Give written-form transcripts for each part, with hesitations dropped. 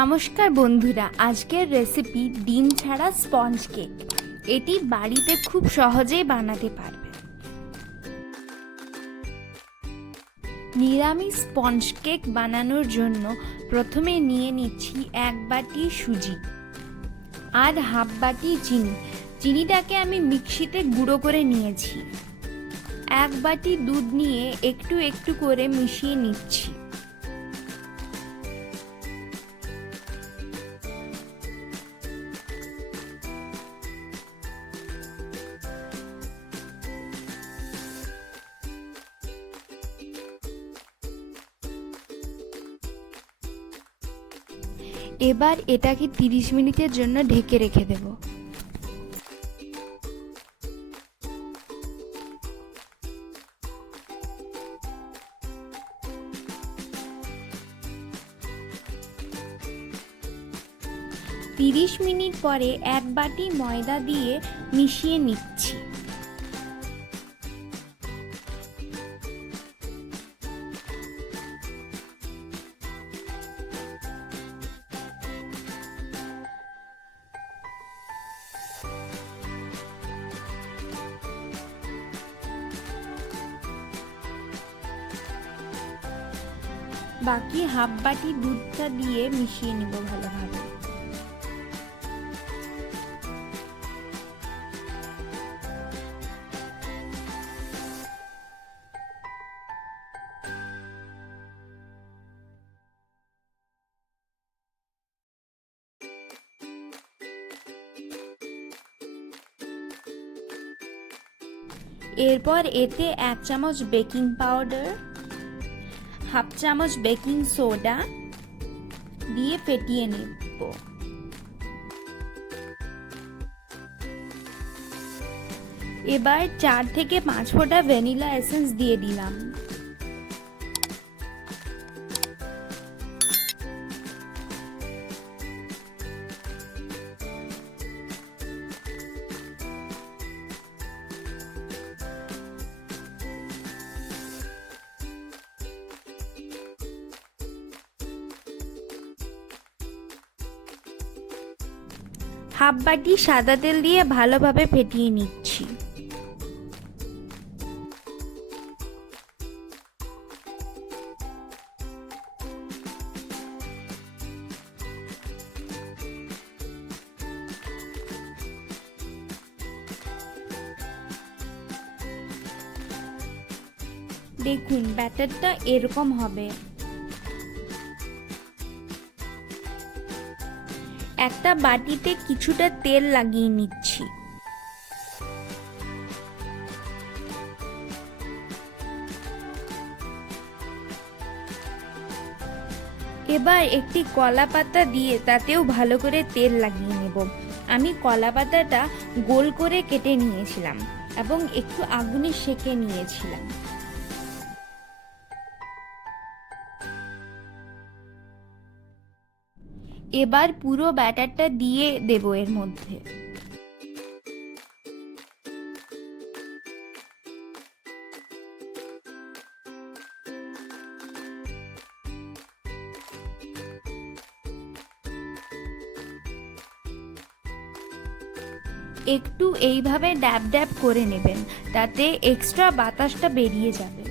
নমস্কার বন্ধুরা, আজকের রেসিপি ডিম ছাড়া স্পঞ্জ কেক। এটি বাড়িতে খুব সহজেই বানাতে পারবে। নিরামিষ স্পঞ্জ কেক বানানোর জন্য প্রথমে নিয়ে নিচ্ছি 1 বাটি সুজি আর হাফ বাটি চিনি। চিনিটাকে আমি মিক্সিতে গুঁড়ো করে নিয়েছি। 1 বাটি দুধ নিয়ে একটু একটু করে মিশিয়ে নিচ্ছি। এবার এটাকে 30 মিনিটের জন্য ঢেকে রেখে দেব। তিরিশ মিনিট পরে 1 বাটি ময়দা দিয়ে মিশিয়ে নিচ্ছি। বাকি হাফ বাটি দুধটা দিয়ে মিশিয়ে নিব ভালোভাবে। এরপর এতে 1 চামচ বেকিং পাউডার, হাফ চামচ বেকিং সোডা দিয়ে ফেটিয়ে নেব। এবার 4 থেকে 5 ফোঁটা ভ্যানিলা এসেন্স দিয়ে দিলাম। হাফ বাটি সাদা তেল দিয়ে ভালোভাবে ফেটিয়ে নিচ্ছি। দেখুন ব্যাটারটা এরকম হবে। একটা বাটিতে কিছুটা তেল লাগিয়ে নিচ্ছি। এবার একটি কলা পাতা দিয়ে তাতেও ভালো করে তেল লাগিয়ে নেব। আমি কলা পাতাটা গোল করে কেটে নিয়েছিলাম এবং একটু আগুনে সেঁকে নিয়েছিলাম। এবার পুরো ব্যাটারটা দিয়ে দেব এর মধ্যে। একটু এইভাবে ড্যাব ড্যাব করে নেবেন, তাতে এক্সট্রা বাতাসটা বেরিয়ে যাবে।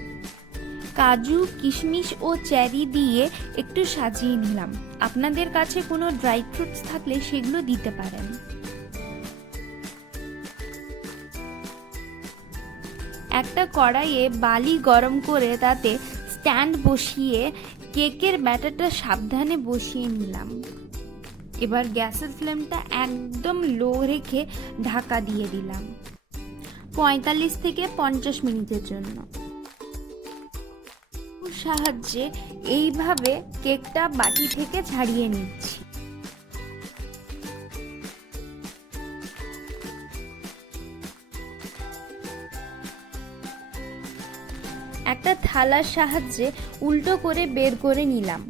কাজু, কিশমিশ ও চেরি দিয়ে একটু সাজিয়ে নিলাম। আপনাদের কাছে কোনো ড্রাই ফ্রুটস থাকলে সেগুলো দিতে পারেন। একটা কড়াইয়ে বালি গরম করে তাতে স্ট্যান্ড বসিয়ে কেকের ব্যাটারটা সাবধানে বসিয়ে নিলাম। এবার গ্যাসের ফ্লেমটা একদম লো রেখে ঢাকা দিয়ে দিলাম 45 থেকে 50 মিনিটের জন্য। সাহায্যে এইভাবে কেকটা বাটি থেকে ছাড়িয়ে নিচ্ছি। একটা থালার সাহায্যে উল্টো করে বের করে নিলাম।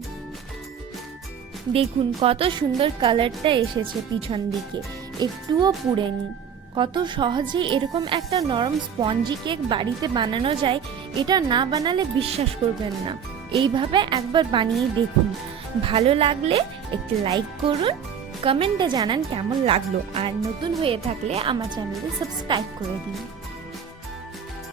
দেখুন কত সুন্দর কালারটা এসেছে পিছন দিকে, একটুও পুড়েনি। কত সহজেই এরকম একটা নরম স্পঞ্জি কেক বাড়িতে বানানো যায়, এটা না বানালে বিশ্বাস করবেন না। এইভাবে একবার বানিয়ে দেখুন। ভালো লাগলে একটু লাইক করুন, কমেন্টে জানান কেমন লাগলো, আর নতুন হয়ে থাকলে আমার চ্যানেলকে সাবস্ক্রাইব করে দিন।